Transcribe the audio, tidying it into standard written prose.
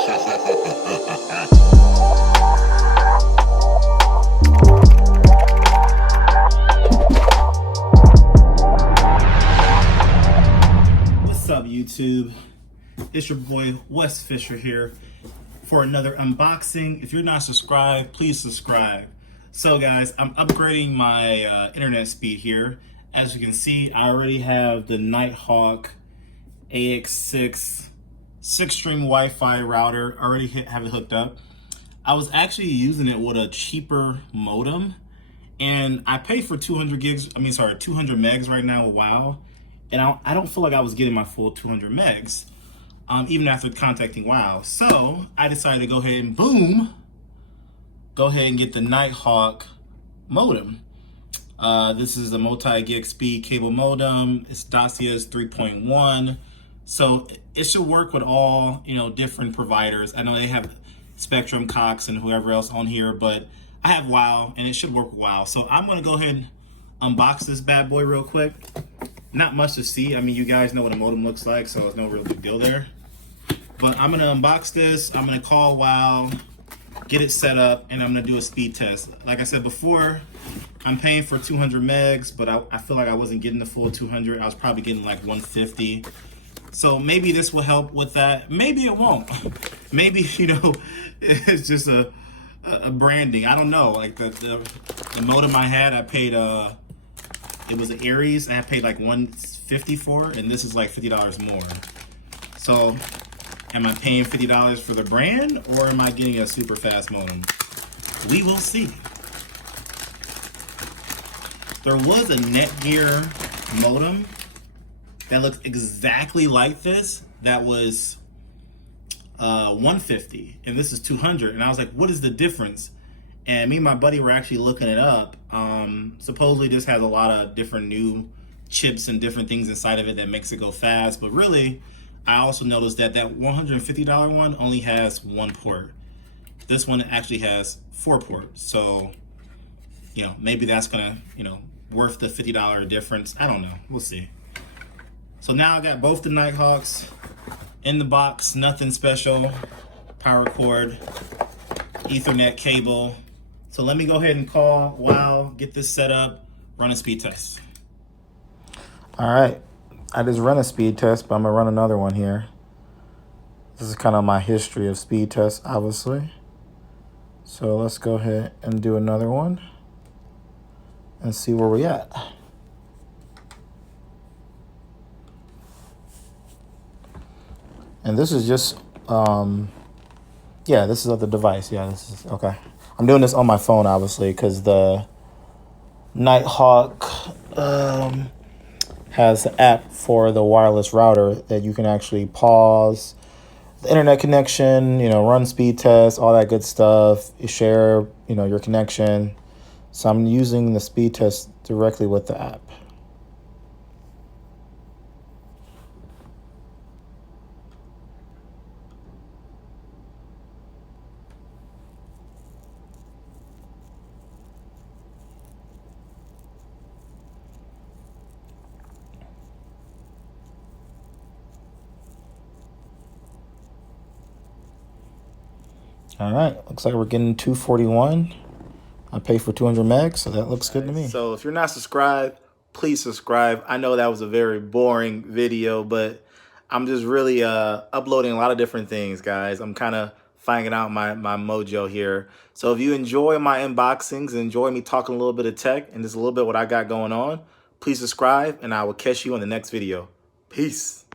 What's up, YouTube? It's your boy Wes Fisher here for another unboxing. If you're not subscribed, please subscribe. So guys, I'm upgrading my internet speed here. As you can see, I already have the Nighthawk AX6 6-string Wi-Fi router. Already have it hooked up. I was actually using it with a cheaper modem, and I paid for 200 megs right now with WoW, and I don't feel like I was getting my full 200 megs, even after contacting WoW. So I decided to go ahead and get the Nighthawk modem. This is a multi-gig speed cable modem. It's DOCSIS 3.1. So it should work with all, different providers. I know they have Spectrum, Cox, and whoever else on here, but I have WoW, and it should work with WoW. So I'm gonna go ahead and unbox this bad boy real quick. Not much to see. I mean, you guys know what a modem looks like, so it's no real big deal there. But I'm gonna unbox this. I'm gonna call WoW, get it set up, and I'm gonna do a speed test. Like I said before, I'm paying for 200 megs, but I feel like I wasn't getting the full 200. I was probably getting like 150. So maybe this will help with that. Maybe it won't. Maybe, it's just a branding. I don't know. Like the modem I had, I paid, it was an Aries, and I paid like $150 for, and this is like $50 more. So am I paying $50 for the brand, or am I getting a super fast modem? We will see. There was a Netgear modem that looked exactly like this that was 150, and this is 200, and I was like, what is the difference? And me and my buddy were actually looking it up. Supposedly this has a lot of different new chips and different things inside of it that makes it go fast, but really I also noticed that $150 one only has one port. This one actually has 4 ports, so maybe that's gonna worth the $50 difference. I don't know, we'll see. So now I got both the Nighthawks in the box, nothing special. Power cord, Ethernet cable. So let me go ahead and call WoW, get this set up, run a speed test. All right, I just run a speed test, but I'm gonna run another one here. This is kind of my history of speed tests, obviously. So let's go ahead and do another one and see where we're at. And this is just, this is of the device. Yeah, this is, okay. I'm doing this on my phone, obviously, because the Nighthawk has the app for the wireless router that you can actually pause the internet connection, run speed tests, all that good stuff. You share, your connection. So I'm using the speed test directly with the app. All right, looks like we're getting 241. I pay for 200 megs, so that looks good to me. So if you're not subscribed, please subscribe. I know that was a very boring video, but I'm just really uploading a lot of different things, guys. I'm kind of finding out my mojo here. So if you enjoy my unboxings, enjoy me talking a little bit of tech and just a little bit what I got going on, please subscribe, and I will catch you in the next video. Peace.